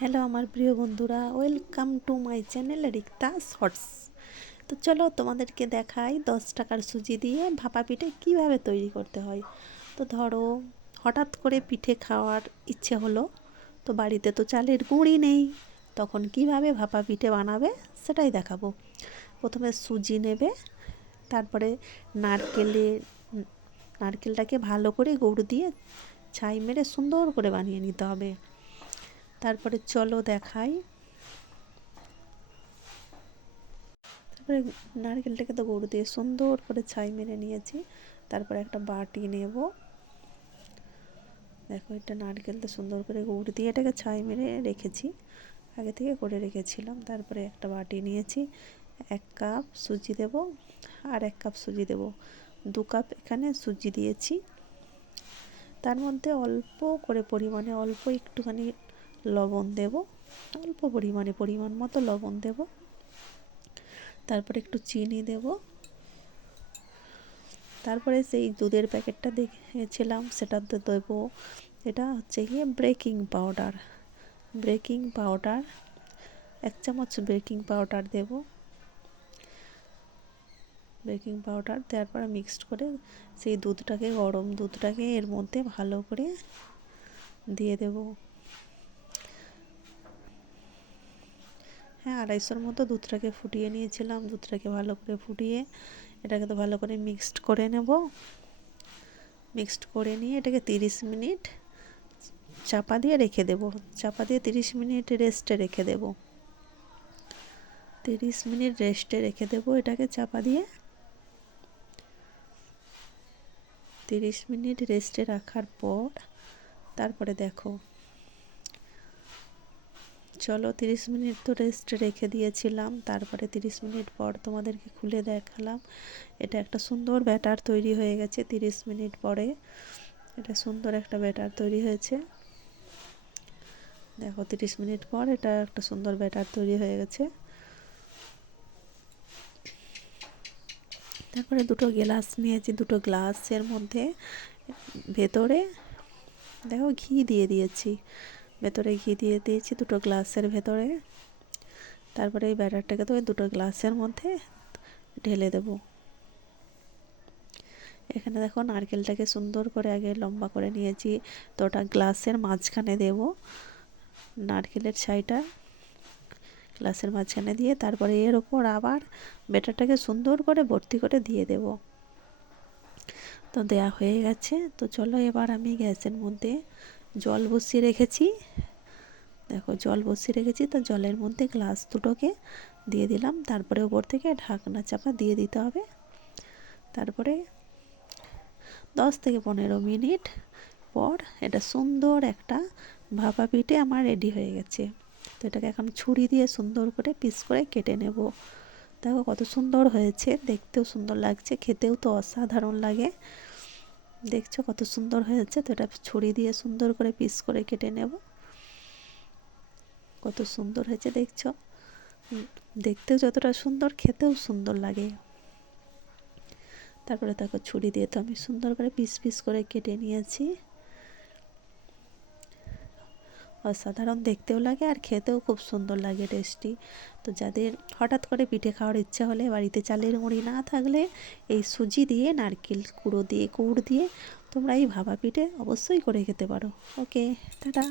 Hello আমার প্রিয় বন্ধুরা, welcome to my channel Rikta shorts. তো চলো তোমাদেরকে দেখাই 10 টাকার সুজি দিয়ে ভাপা পিঠে কিভাবে তৈরি করতে হয়। তো ধরো হঠাৎ করে পিঠে খাওয়ার ইচ্ছে হলো, তো বাড়িতে তো চালের গুঁড়ি নেই, তখন কিভাবে ভাপা পিঠে বানাবে সেটাই দেখাবো। প্রথমে সুজি নেবে, তারপরে নারকেলটাকে ভালো করে গুঁড়ো দিয়ে ছাই মেরে সুন্দর করে বানিয়ে নিতে হবে। তারপরে চলো দেখাই। তারপরে নারকেলটাকে তো গুঁড়ো দিয়ে সুন্দর করে ছাই মেরে নিয়েছি। তারপরে একটা বাটি নেব, দেখো এটা নারকেলটা সুন্দর করে গুঁড়ো দিয়ে এটাকে ছাই মেরে রেখেছি, আগে থেকে করে রেখেছিলাম। তারপরে একটা বাটি নিয়েছি, 1 কাপ সুজি দেব, আর 1 কাপ সুজি দেব, 2 কাপ এখানে সুজি দিয়েছি। তার মধ্যে অল্প করে পরিমাণে অল্প একটুখানি লবণ দেব, অল্প পরিমাণ মতো লবণ দেব। তারপরে একটু চিনি দেব। তারপরে সেই দুধের প্যাকেটটা দেখেছিলাম সেটা দেবো। এটা হচ্ছে গিয়ে বেকিং পাউডার 1 চামচ বেকিং পাউডার দেব। বেকিং পাউডার দেওয়ার পরে মিক্সড করে সেই গরম দুধটাকে এর মধ্যে ভালো করে দিয়ে দেব। হ্যাঁ, 250-র মতো দুধটাকে ফুটিয়ে নিয়েছিলাম। দুধটাকে ভালো করে ফুটিয়ে এটাকে তো ভালো করে মিক্সড করে নেব। মিক্সড করে নিয়ে এটাকে 30 মিনিট চাপা দিয়ে রেখে দেব। চাপা দিয়ে 30 মিনিট রেস্টে রেখে দেব। 30 মিনিট রেস্টে রেখে দেব এটাকে চাপা দিয়ে। 30 মিনিট রেস্টে রাখার পর তারপরে দেখো, চলো 30 মিনিট তো রেস্ট রেখে দিয়েছিলাম। তারপরে 30 মিনিট পর তোমাদেরকে খুলে দেখালাম। এটা একটা সুন্দর ব্যাটার তৈরি হয়ে গেছে। 30 মিনিট পরে এটা সুন্দর একটা ব্যাটার তৈরি হয়েছে। দেখো 30 মিনিট পর এটা একটা সুন্দর ব্যাটার তৈরি হয়ে গেছে। তারপরে দুটো গ্লাস নিয়েছি, দুটো গ্লাসের মধ্যে ভেতরে দেখো ঘি দিয়ে দিয়েছি, ভেতরে ঘি দিয়ে দিয়েছি দুটো গ্লাসের ভেতরে। তারপরে এই ব্যাটারটাকে তো ওই দুটো গ্লাসের মধ্যে ঢেলে দেব। এখানে দেখো নারকেলটাকে সুন্দর করে আগে লম্বা করে নিয়েছি, তো ওটা গ্লাসের মাঝখানে দেব। নারকেলের ছাইটা গ্লাসের মাঝখানে দিয়ে তারপরে এর ওপর আবার ব্যাটারটাকে সুন্দর করে ভর্তি করে দিয়ে দেব। তো দেয়া হয়ে গেছে। তো চলো এবার আমি গ্যাসের মধ্যে জল বসিয়ে রেখেছি। দেখো জল বসিয়ে রেখেছি, তো জলের মধ্যে গ্লাস দুটোকে দিয়ে দিলাম। তারপরে ওপর থেকে ঢাকনা চাপা দিয়ে দিতে হবে। তারপরে 10 থেকে 15 মিনিট পর এটা সুন্দর একটা ভাপা পিঠে আমার রেডি হয়ে গেছে। তো এটাকে এখন ছুরি দিয়ে সুন্দর করে পিস করে কেটে নেব। দেখো কত সুন্দর হয়েছে, দেখতেও সুন্দর লাগছে, খেতেও তো অসাধারণ লাগে। দেখছো কত সুন্দর হয়েছে। তো এটা ছুরি দিয়ে সুন্দর করে পিস করে কেটে নেব। কত সুন্দর হয়েছে দেখছো, দেখতেও যতটা সুন্দর খেতেও সুন্দর লাগে। তারপরে দেখো ছুরি দিয়ে তো আমি সুন্দর করে পিস পিস করে কেটে নিয়েছি। অসাধারণ দেখতেও লাগে আর খেতেও খুব সুন্দর লাগে, টেস্টি। তো যাদের হঠাৎ করে পিঠে খাওয়ার ইচ্ছা হলে, বাড়িতে চালের গুঁড়ি না থাকলে এই সুজি দিয়ে নারকেল গুঁড়ো দিয়ে গুড় দিয়ে তোমরা এই ভাপা পিঠে অবশ্যই করে খেতে পারো। ওকে, টাটা।